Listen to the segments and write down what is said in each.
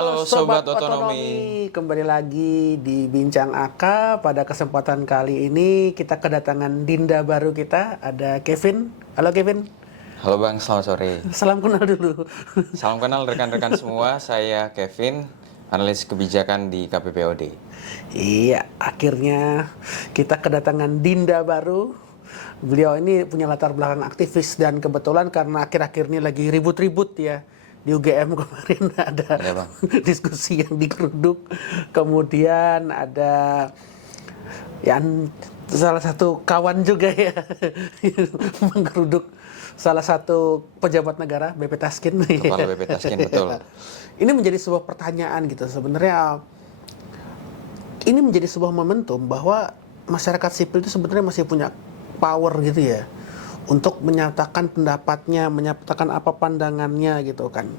Halo Sobat Otonomi, kembali lagi di Bincang AK. Pada kesempatan kali ini kita kedatangan Dinda baru kita, ada Kevin. Halo Kevin. Halo Bang, selamat sore. Salam kenal dulu. Salam kenal rekan-rekan semua, saya Kevin, analis kebijakan di KPPOD. Iya, akhirnya kita kedatangan Dinda baru. Beliau ini punya latar belakang aktivis dan kebetulan karena akhir-akhir ini lagi ribut-ribut ya. Di UGM kemarin ada Bang. diskusi yang digeruduk, kemudian ada yang salah satu kawan juga ya menggeruduk salah satu pejabat negara, BP Taskin. Kepala BP Taskin, betul. Ini menjadi sebuah pertanyaan gitu sebenarnya. Ini menjadi sebuah momentum bahwa masyarakat sipil itu sebenarnya masih punya power gitu ya, untuk menyatakan pendapatnya, menyatakan apa pandangannya gitu kan.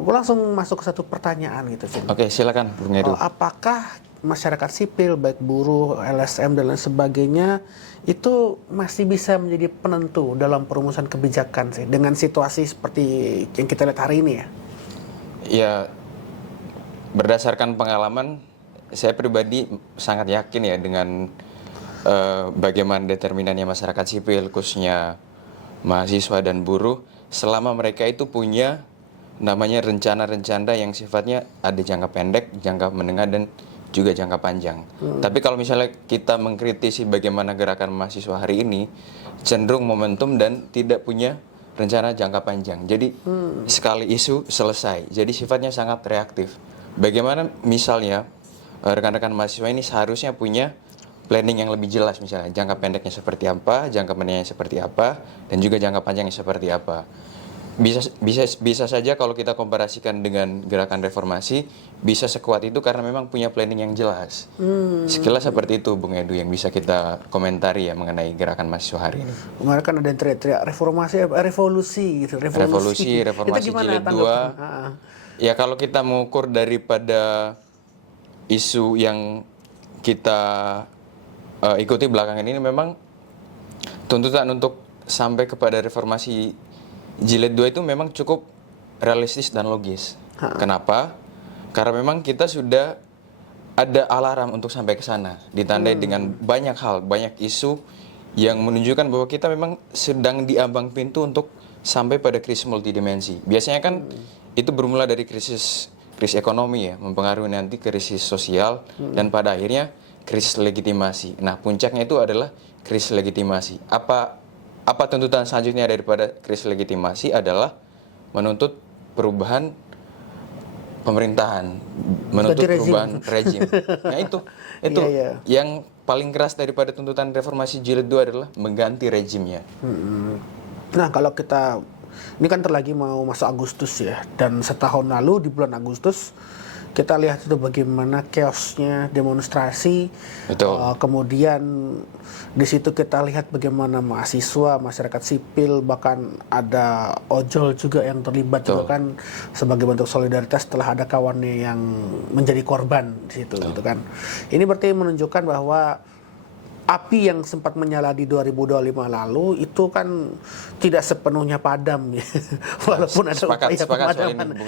Gue langsung masuk ke satu pertanyaan gitu, Vin. Oke, silakan Bung Edu. Apakah masyarakat sipil, baik buruh, LSM dan lain sebagainya, itu masih bisa menjadi penentu dalam perumusan kebijakan sih, dengan situasi seperti yang kita lihat hari ini ya? Ya, berdasarkan pengalaman, saya pribadi sangat yakin ya dengan bagaimana determinannya masyarakat sipil, khususnya mahasiswa dan buruh, selama mereka itu punya namanya rencana-rencana yang sifatnya ada jangka pendek, jangka menengah, dan juga jangka panjang. Tapi kalau misalnya kita mengkritisi bagaimana gerakan mahasiswa hari ini, cenderung momentum dan tidak punya rencana jangka panjang. Jadi sekali isu selesai, jadi sifatnya sangat reaktif. Bagaimana misalnya rekan-rekan mahasiswa ini seharusnya punya planning yang lebih jelas, misalnya jangka pendeknya seperti apa, jangka menengahnya seperti apa, dan juga jangka panjangnya seperti apa. Bisa saja kalau kita komparasikan dengan gerakan reformasi, bisa sekuat itu karena memang punya planning yang jelas. Sekilas seperti itu Bung Edu yang bisa kita komentari ya mengenai gerakan mahasiswa hari ini. Kemarin kan ada yang teriak-teriak revolusi gitu, Reformasi jilid 2. Ya kalau kita mengukur daripada isu yang kita ikuti belakangan ini, memang tuntutan untuk sampai kepada reformasi jilid 2 itu memang cukup realistis dan logis. Kenapa? Karena memang kita sudah ada alarm untuk sampai ke sana, ditandai dengan banyak hal, banyak isu yang menunjukkan bahwa kita memang sedang diambang pintu untuk sampai pada krisis multidimensi. Biasanya kan itu bermula dari krisis ekonomi ya, mempengaruhi nanti krisis sosial, dan pada akhirnya krisis legitimasi. Nah, puncaknya itu adalah krisis legitimasi. Apa tuntutan selanjutnya daripada krisis legitimasi adalah menuntut perubahan pemerintahan, menuntut perubahan rejim. Nah, itu yang paling keras daripada tuntutan reformasi jilid 2 adalah mengganti rejimnya. Nah, kalau kita ini kan terlagi mau masuk Agustus ya, dan setahun lalu di bulan Agustus kita lihat itu bagaimana chaosnya demonstrasi. Betul. Kemudian di situ kita lihat bagaimana mahasiswa, masyarakat sipil, bahkan ada ojol juga yang terlibat juga kan, sebagai bentuk solidaritas setelah ada kawannya yang menjadi korban di situ gitu kan. Ini berarti menunjukkan bahwa api yang sempat menyala di 2025 lalu itu kan tidak sepenuhnya padam ya. Walaupun ada upaya pemadaman.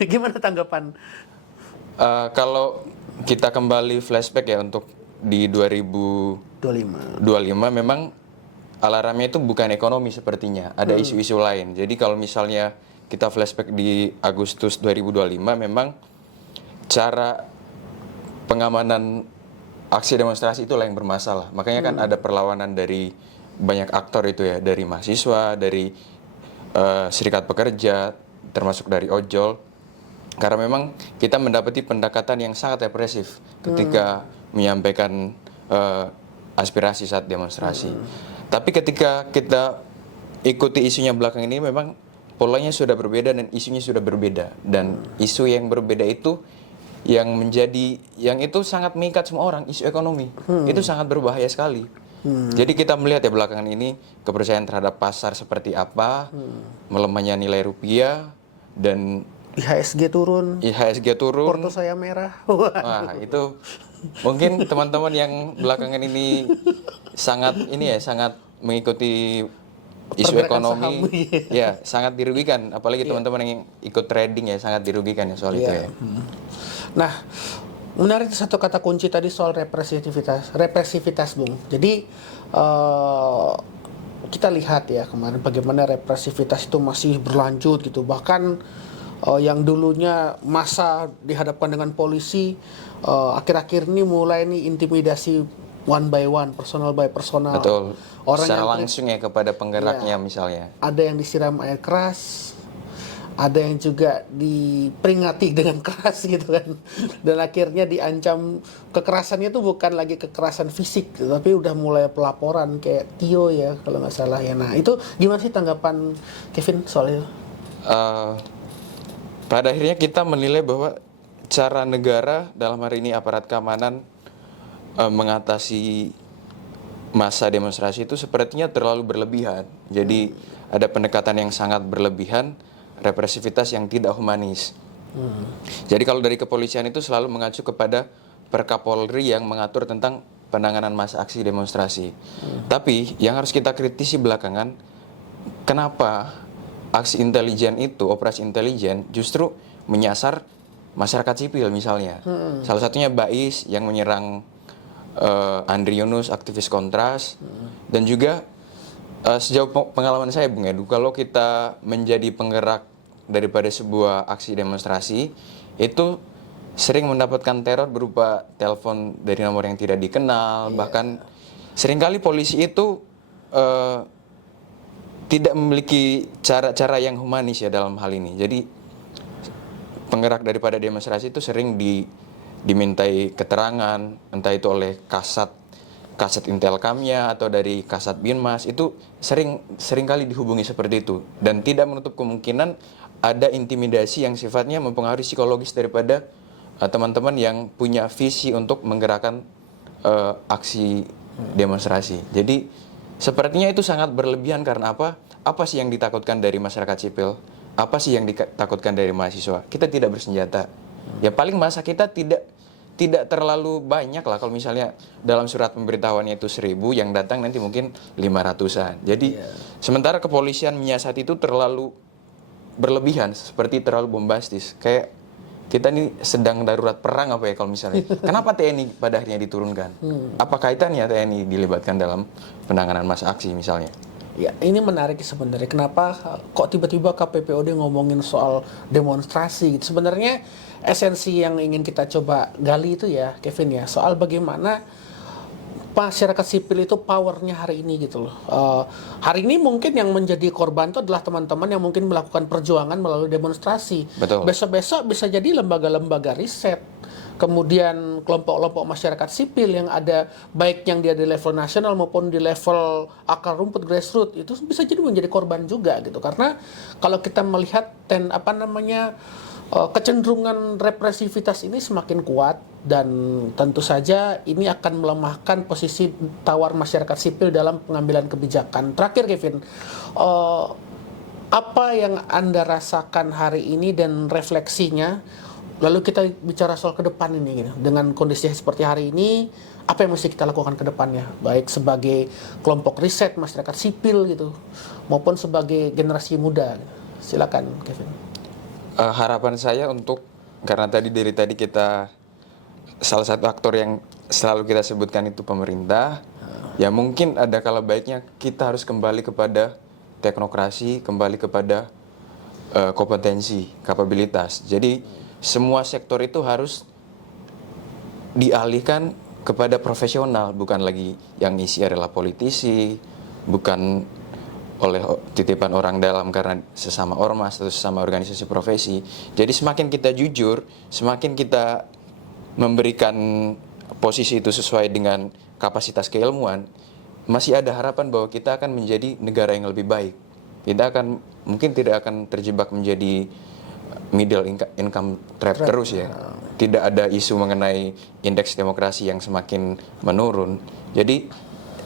Gimana tanggapan? Kalau kita kembali flashback ya untuk di 2025 memang alarmnya itu bukan ekonomi sepertinya, ada isu-isu lain. Jadi kalau misalnya kita flashback di Agustus 2025, memang cara pengamanan aksi demonstrasi itulah yang bermasalah. Makanya kan ada perlawanan dari banyak aktor itu ya, dari mahasiswa, dari serikat pekerja, termasuk dari ojol. Karena memang kita mendapati pendekatan yang sangat represif ketika menyampaikan aspirasi saat demonstrasi. Tapi ketika kita ikuti isunya belakang ini, memang polanya sudah berbeda dan isunya sudah berbeda. Dan isu yang berbeda itu yang itu sangat mengikat semua orang, isu ekonomi. Itu sangat berbahaya sekali. Jadi kita melihat ya belakangan ini kepercayaan terhadap pasar seperti apa, melemahnya nilai rupiah, dan IHSG turun. Porto saya merah. Wah, itu mungkin teman-teman yang belakangan ini sangat mengikuti isu pergerakan ekonomi saham. ya sangat dirugikan, apalagi teman-teman yang ikut trading ya sangat dirugikan ya soal itu ya. Nah, menarik satu kata kunci tadi soal represivitas, Bung. Jadi kita lihat ya kemarin bagaimana represivitas itu masih berlanjut gitu. Bahkan yang dulunya massa dihadapkan dengan polisi, akhir-akhir ini mulai nih intimidasi one by one, personal by personal. Betul. Orang Secara yang langsung ya kepada penggeraknya misalnya. ada yang disiram air keras, ada yang juga diperingati dengan keras gitu kan, dan akhirnya diancam. Kekerasannya itu bukan lagi kekerasan fisik, tapi udah mulai pelaporan kayak Tio ya kalau nggak salah ya. Nah itu gimana sih tanggapan Kevin soal itu? Pada akhirnya kita menilai bahwa cara negara dalam hari ini aparat keamanan mengatasi masa demonstrasi itu sepertinya terlalu berlebihan. Jadi ada pendekatan yang sangat berlebihan, represivitas yang tidak humanis. Jadi kalau dari kepolisian itu selalu mengacu kepada Perkapolri yang mengatur tentang penanganan masa aksi demonstrasi. Tapi yang harus kita kritisi belakangan, kenapa aksi intelijen itu, operasi intelijen justru menyasar masyarakat sipil misalnya. Salah satunya Bais yang menyerang Andri Yunus, aktivis Kontras, dan juga sejauh pengalaman saya Bung Edu, kalau kita menjadi penggerak daripada sebuah aksi demonstrasi, itu sering mendapatkan teror berupa telepon dari nomor yang tidak dikenal, bahkan seringkali polisi itu tidak memiliki cara-cara yang humanis ya dalam hal ini. Jadi penggerak daripada demonstrasi itu sering dimintai keterangan, entah itu oleh kasat Intelkamnya atau dari kasat Binmas, itu sering kali dihubungi seperti itu, dan tidak menutup kemungkinan ada intimidasi yang sifatnya mempengaruhi psikologis daripada teman-teman yang punya visi untuk menggerakkan aksi demonstrasi. Jadi sepertinya itu sangat berlebihan. Karena apa? Apa sih yang ditakutkan dari masyarakat sipil? Apa sih yang ditakutkan dari mahasiswa? Kita tidak bersenjata. Ya paling masa kita tidak terlalu banyak lah. Kalau misalnya dalam surat pemberitahuannya itu 1.000, yang datang nanti mungkin 500-an. Jadi sementara kepolisian menyiasati itu terlalu berlebihan, seperti terlalu bombastis. Kayak kita ini sedang darurat perang apa ya kalau misalnya. Kenapa TNI pada akhirnya diturunkan? Apa kaitannya TNI dilibatkan dalam penanganan masa aksi misalnya? Ya, ini menarik sebenarnya. Kenapa kok tiba-tiba KPPOD ngomongin soal demonstrasi? Sebenarnya esensi yang ingin kita coba gali itu ya, Kevin ya, soal bagaimana masyarakat sipil itu powernya hari ini gitu loh. Hari ini mungkin yang menjadi korban itu adalah teman-teman yang mungkin melakukan perjuangan melalui demonstrasi. Betul. Besok-besok bisa jadi lembaga-lembaga riset, kemudian kelompok-kelompok masyarakat sipil yang ada, baik yang dia di level nasional maupun di level akar rumput grassroots, itu bisa jadi menjadi korban juga gitu. Karena kalau kita melihat kecenderungan represivitas ini semakin kuat, dan tentu saja ini akan melemahkan posisi tawar masyarakat sipil dalam pengambilan kebijakan. Terakhir Kevin, apa yang Anda rasakan hari ini dan refleksinya? Lalu kita bicara soal ke depan ini gitu. Dengan kondisi seperti hari ini, apa yang mesti kita lakukan ke depannya? Baik sebagai kelompok riset masyarakat sipil gitu, maupun sebagai generasi muda. Silakan Kevin. Harapan saya karena dari tadi kita, salah satu aktor yang selalu kita sebutkan itu pemerintah, ya mungkin ada kala baiknya kita harus kembali kepada teknokrasi, kembali kepada kompetensi, kapabilitas. Jadi semua sektor itu harus dialihkan kepada profesional, bukan lagi yang isi adalah politisi, bukan oleh titipan orang dalam karena sesama ormas atau sesama organisasi profesi. Jadi semakin kita jujur, semakin kita memberikan posisi itu sesuai dengan kapasitas keilmuan, masih ada harapan bahwa kita akan menjadi negara yang lebih baik. Kita mungkin tidak akan terjebak menjadi middle income trap terus ya. Tidak ada isu mengenai indeks demokrasi yang semakin menurun. Jadi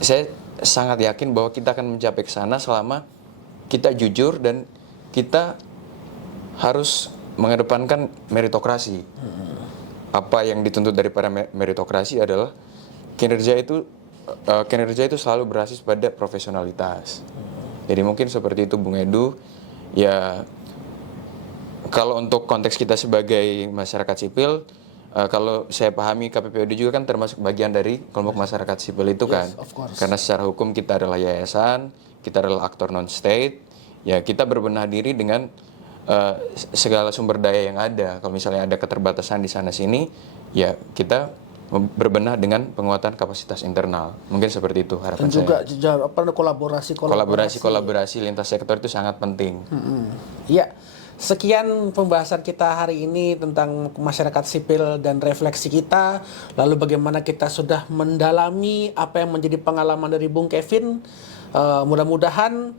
saya sangat yakin bahwa kita akan mencapai ke sana selama kita jujur dan kita harus mengedepankan meritokrasi. Apa yang dituntut daripada meritokrasi adalah kinerja itu selalu berbasis pada profesionalitas. Jadi mungkin seperti itu Bung Edu. Ya kalau untuk konteks kita sebagai masyarakat sipil, kalau saya pahami KPPOD juga kan termasuk bagian dari kelompok masyarakat sipil itu kan. Of course. Karena secara hukum kita adalah yayasan, kita adalah aktor non state. Ya kita berbenah diri dengan segala sumber daya yang ada. Kalau misalnya ada keterbatasan di sana sini, ya kita berbenah dengan penguatan kapasitas internal. Mungkin seperti itu harapan Dan juga saya. Kolaborasi lintas sektor itu sangat penting. Iya. Sekian pembahasan kita hari ini tentang masyarakat sipil dan refleksi kita. Lalu bagaimana kita sudah mendalami apa yang menjadi pengalaman dari Bung Kevin. Mudah-mudahan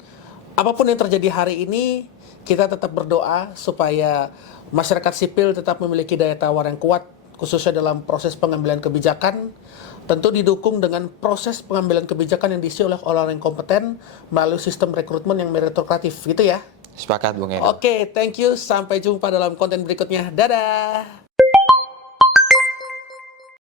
apapun yang terjadi hari ini, kita tetap berdoa supaya masyarakat sipil tetap memiliki daya tawar yang kuat, khususnya dalam proses pengambilan kebijakan, tentu didukung dengan proses pengambilan kebijakan yang diisi oleh orang yang kompeten melalui sistem rekrutmen yang meritokratif, gitu ya. Sepakat Bung Edu. Oke, thank you. Sampai jumpa dalam konten berikutnya. Dadah!